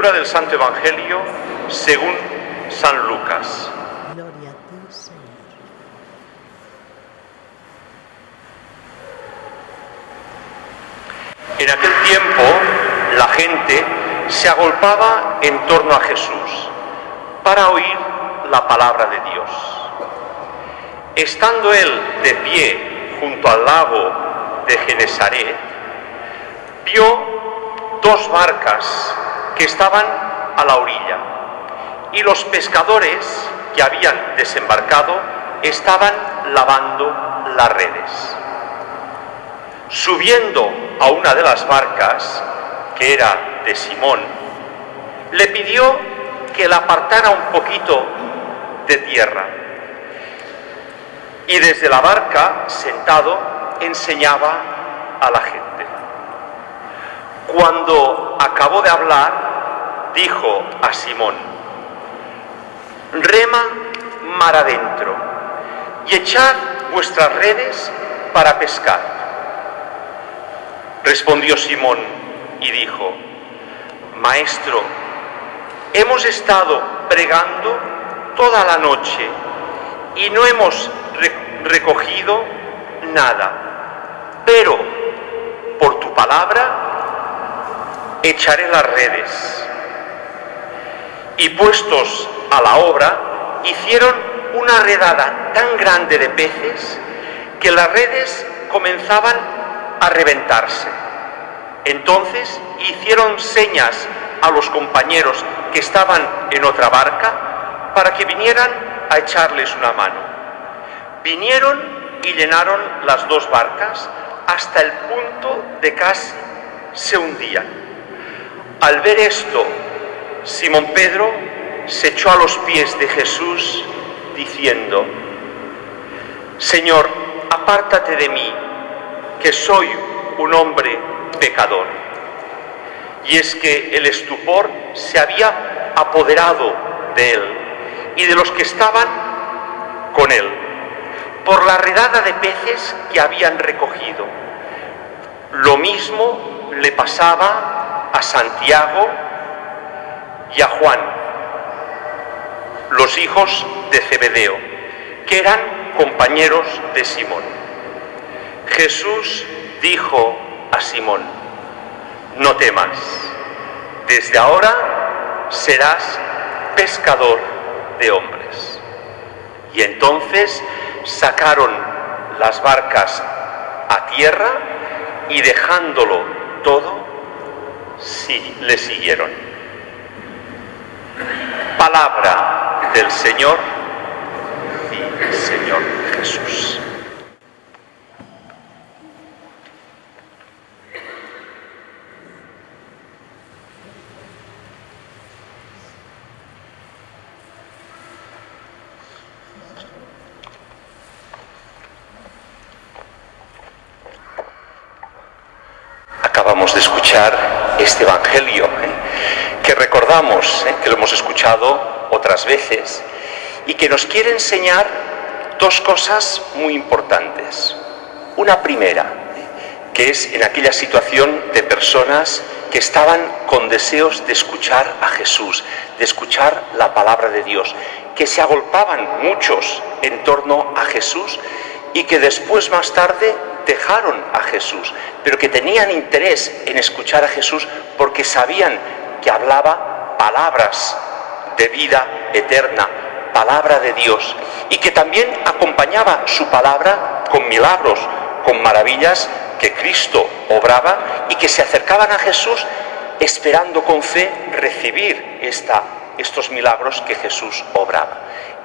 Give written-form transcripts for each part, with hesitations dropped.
Lectura del Santo Evangelio según San Lucas. Gloria a ti, Señor. En aquel tiempo la gente se agolpaba en torno a Jesús para oír la palabra de Dios. Estando él de pie junto al lago de Genesaret, vio dos barcas que estaban a la orilla, y los pescadores que habían desembarcado estaban lavando las redes. Subiendo a una de las barcas, que era de Simón, le pidió que la apartara un poquito de tierra, y desde la barca, sentado, enseñaba a la gente. Cuando acabó de hablar, dijo a Simón: rema mar adentro y echad vuestras redes para pescar. Respondió Simón y dijo: Maestro, hemos estado pregando toda la noche y no hemos recogido nada, pero por tu palabra echaré las redes. Y puestos a la obra, hicieron una redada tan grande de peces que las redes comenzaban a reventarse. Entonces hicieron señas a los compañeros que estaban en otra barca para que vinieran a echarles una mano. Vinieron y llenaron las dos barcas hasta el punto de casi se hundían. Al ver esto, Simón Pedro se echó a los pies de Jesús diciendo: Señor, apártate de mí, que soy un hombre pecador. Y es que el estupor se había apoderado de él y de los que estaban con él, por la redada de peces que habían recogido. Lo mismo le pasaba a Santiago y a Juan, los hijos de Zebedeo, que eran compañeros de Simón. Jesús dijo a Simón: no temas, desde ahora serás pescador de hombres. Y entonces sacaron las barcas a tierra y dejándolo todo, le siguieron. Palabra del Señor y Señor Jesús. Acabamos de escuchar este Evangelio, que recordamos, que lo hemos escuchado otras veces, y que nos quiere enseñar dos cosas muy importantes. Una primera, que es en aquella situación de personas que estaban con deseos de escuchar a Jesús, de escuchar la palabra de Dios, que se agolpaban muchos en torno a Jesús y que después, más tarde, dejaron a Jesús, pero que tenían interés en escuchar a Jesús porque sabían que hablaba palabras de vida eterna, palabra de Dios, y que también acompañaba su palabra con milagros, con maravillas que Cristo obraba, y que se acercaban a Jesús esperando con fe recibir estos milagros que Jesús obraba.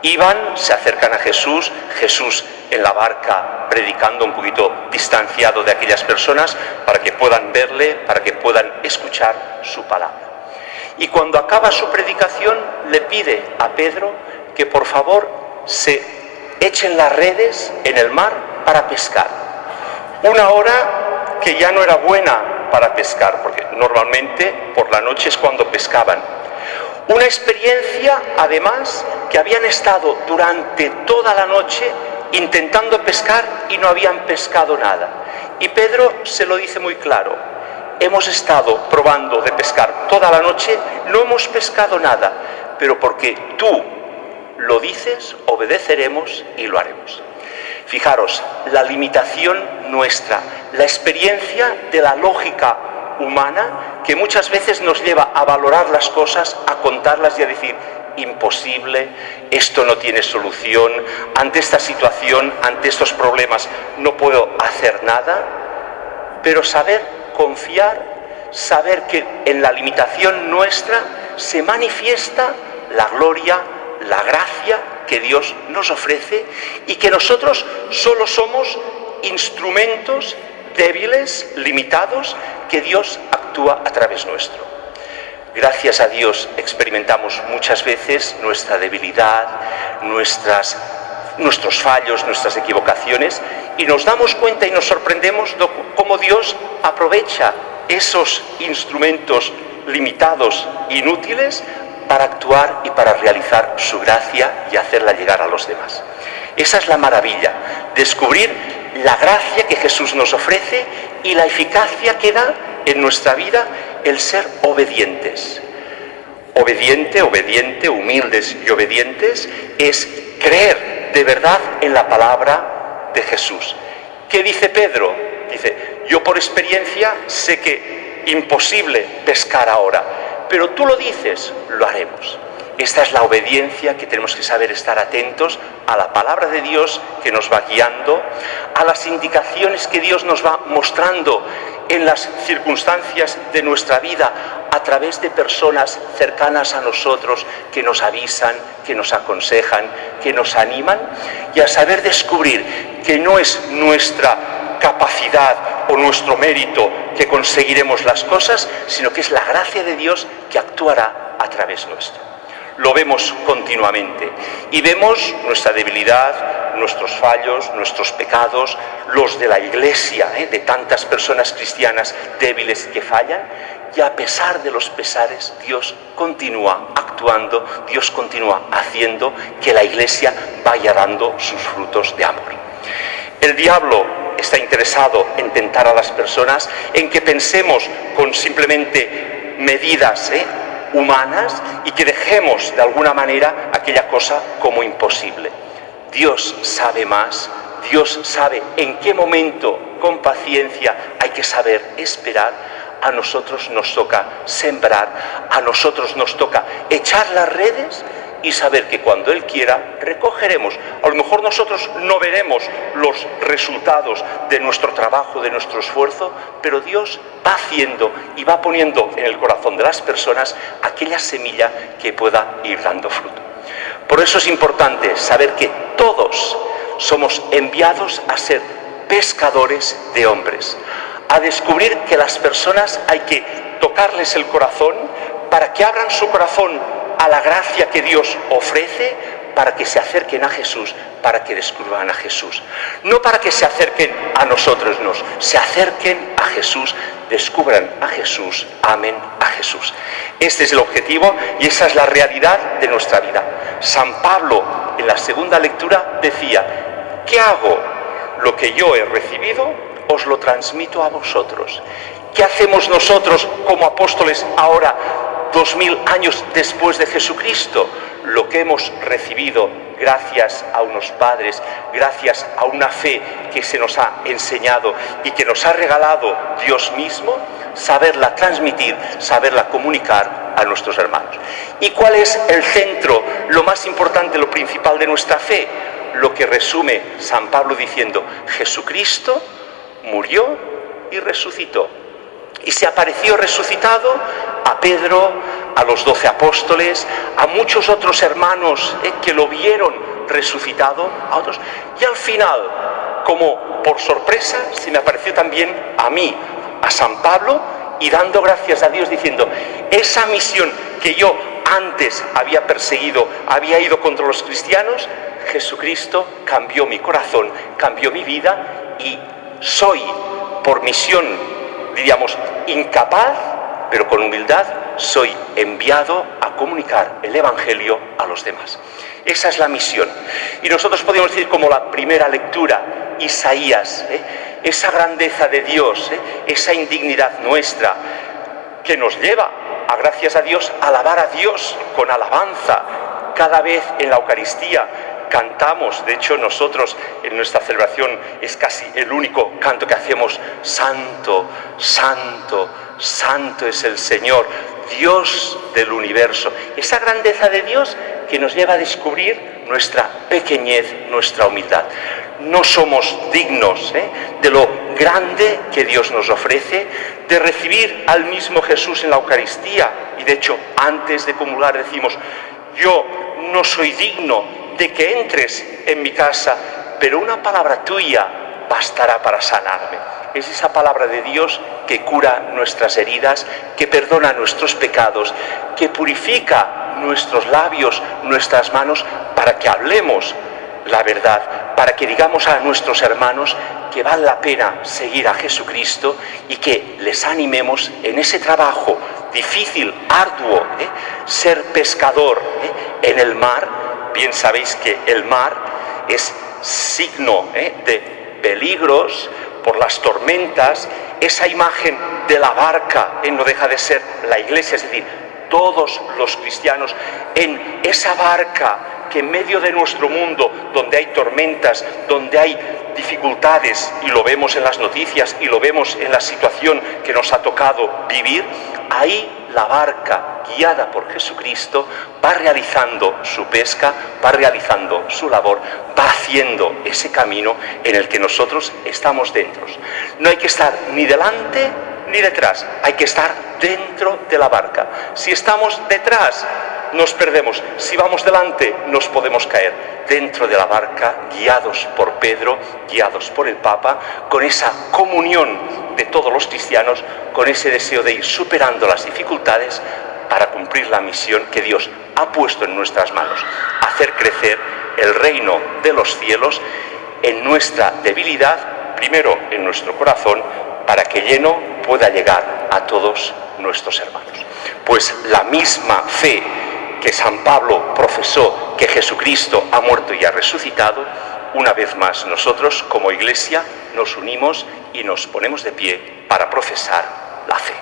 Iban, se acercan a Jesús, Jesús en la barca predicando un poquito distanciado de aquellas personas para que puedan verle, para que puedan escuchar su palabra. Y cuando acaba su predicación le pide a Pedro que por favor se echen las redes en el mar para pescar. Una hora que ya no era buena para pescar, porque normalmente por la noche es cuando pescaban. Una experiencia, además, que habían estado durante toda la noche intentando pescar y no habían pescado nada. Y Pedro se lo dice muy claro: hemos estado probando de pescar toda la noche, no hemos pescado nada, pero porque tú lo dices, obedeceremos y lo haremos. Fijaros, la limitación nuestra, la experiencia de la lógica humana que muchas veces nos lleva a valorar las cosas, a contarlas y a decir, imposible, esto no tiene solución, ante esta situación, ante estos problemas no puedo hacer nada, pero saber confiar, saber que en la limitación nuestra se manifiesta la gloria, la gracia que Dios nos ofrece y que nosotros solo somos instrumentos débiles, limitados, que Dios actúa a través nuestro. Gracias a Dios experimentamos muchas veces nuestra debilidad, nuestros fallos, nuestras equivocaciones, y nos damos cuenta y nos sorprendemos de cómo Dios aprovecha esos instrumentos limitados, inútiles, para actuar y para realizar su gracia y hacerla llegar a los demás. Esa es la maravilla, descubrir la gracia que Jesús nos ofrece y la eficacia que da en nuestra vida el ser obedientes. Obediente, humildes y obedientes es creer de verdad en la palabra de Jesús. ¿Qué dice Pedro? Dice, yo por experiencia sé que imposible pescar ahora, pero tú lo dices, lo haremos. Esta es la obediencia que tenemos que saber estar atentos a la palabra de Dios que nos va guiando, a las indicaciones que Dios nos va mostrando en las circunstancias de nuestra vida a través de personas cercanas a nosotros que nos avisan, que nos aconsejan, que nos animan, y a saber descubrir que no es nuestra capacidad o nuestro mérito que conseguiremos las cosas, sino que es la gracia de Dios que actuará a través nuestro. Lo vemos continuamente y vemos nuestra debilidad, nuestros fallos, nuestros pecados, los de la Iglesia, de tantas personas cristianas débiles que fallan, y a pesar de los pesares, Dios continúa actuando, Dios continúa haciendo que la Iglesia vaya dando sus frutos de amor. El diablo está interesado en tentar a las personas, en que pensemos con simplemente medidas humanas y que dejemos de alguna manera aquella cosa como imposible. Dios sabe más, Dios sabe en qué momento, con paciencia, hay que saber esperar. A nosotros nos toca sembrar, a nosotros nos toca echar las redes y saber que cuando Él quiera recogeremos. A lo mejor nosotros no veremos los resultados de nuestro trabajo, de nuestro esfuerzo, pero Dios va haciendo y va poniendo en el corazón de las personas aquella semilla que pueda ir dando fruto. Por eso es importante saber que todos somos enviados a ser pescadores de hombres, a descubrir que las personas hay que tocarles el corazón para que abran su corazón a la gracia que Dios ofrece, para que se acerquen a Jesús, para que descubran a Jesús. No para que se acerquen a nosotros, no, se acerquen a Jesús, descubran a Jesús, amen a Jesús. Este es el objetivo y esa es la realidad de nuestra vida. San Pablo, en la segunda lectura, decía, ¿qué hago? Lo que yo he recibido, os lo transmito a vosotros. ¿Qué hacemos nosotros como apóstoles ahora, 2000 años después de Jesucristo? Lo que hemos recibido gracias a unos padres, gracias a una fe que se nos ha enseñado y que nos ha regalado Dios mismo, saberla transmitir, saberla comunicar a nuestros hermanos. ¿Y cuál es el centro, lo más importante, lo principal de nuestra fe? Lo que resume San Pablo diciendo, Jesucristo murió y resucitó. Y se apareció resucitado a Pedro, a los 12 apóstoles, a muchos otros hermanos que lo vieron resucitado, a otros. Y al final, como por sorpresa, se me apareció también a mí, a San Pablo, y dando gracias a Dios diciendo, esa misión que yo antes había perseguido, había ido contra los cristianos, Jesucristo cambió mi corazón, cambió mi vida y soy por misión, diríamos, incapaz, pero con humildad, soy enviado a comunicar el Evangelio a los demás. Esa es la misión. Y nosotros podemos decir como la primera lectura, Isaías. esa grandeza de Dios, esa indignidad nuestra, que nos lleva, a gracias a Dios, a alabar a Dios con alabanza. Cada vez en la Eucaristía cantamos, de hecho nosotros en nuestra celebración es casi el único canto que hacemos: Santo, Santo, Santo es el Señor, Dios del universo. Esa grandeza de Dios que nos lleva a descubrir nuestra pequeñez, nuestra humildad. No somos dignos de lo grande que Dios nos ofrece, de recibir al mismo Jesús en la Eucaristía. Y de hecho, antes de comulgar decimos: yo no soy digno de que entres en mi casa, pero una palabra tuya bastará para sanarme. Es esa palabra de Dios que cura nuestras heridas, que perdona nuestros pecados, que purifica nuestros labios, nuestras manos, para que hablemos la verdad, para que digamos a nuestros hermanos que vale la pena seguir a Jesucristo y que les animemos en ese trabajo difícil, arduo, ser pescador en el mar. Bien sabéis que el mar es signo de peligros por las tormentas. Esa imagen de la barca no deja de ser la Iglesia, es decir, todos los cristianos en esa barca que en medio de nuestro mundo, donde hay tormentas, donde hay dificultades, y lo vemos en las noticias y lo vemos en la situación que nos ha tocado vivir, ahí la barca, guiada por Jesucristo, va realizando su pesca, va realizando su labor, va haciendo ese camino en el que nosotros estamos dentro. No hay que estar ni delante ni detrás, hay que estar dentro de la barca. Si estamos detrás, nos perdemos. Si vamos delante, nos podemos caer. Dentro de la barca, guiados por Pedro, guiados por el Papa, con esa comunión de todos los cristianos, con ese deseo de ir superando las dificultades para cumplir la misión que Dios ha puesto en nuestras manos: hacer crecer el reino de los cielos en nuestra debilidad, primero en nuestro corazón, para que lleno pueda llegar a todos nuestros hermanos. Pues la misma fe que San Pablo profesó, que Jesucristo ha muerto y ha resucitado, una vez más nosotros como Iglesia nos unimos y nos ponemos de pie para profesar la fe.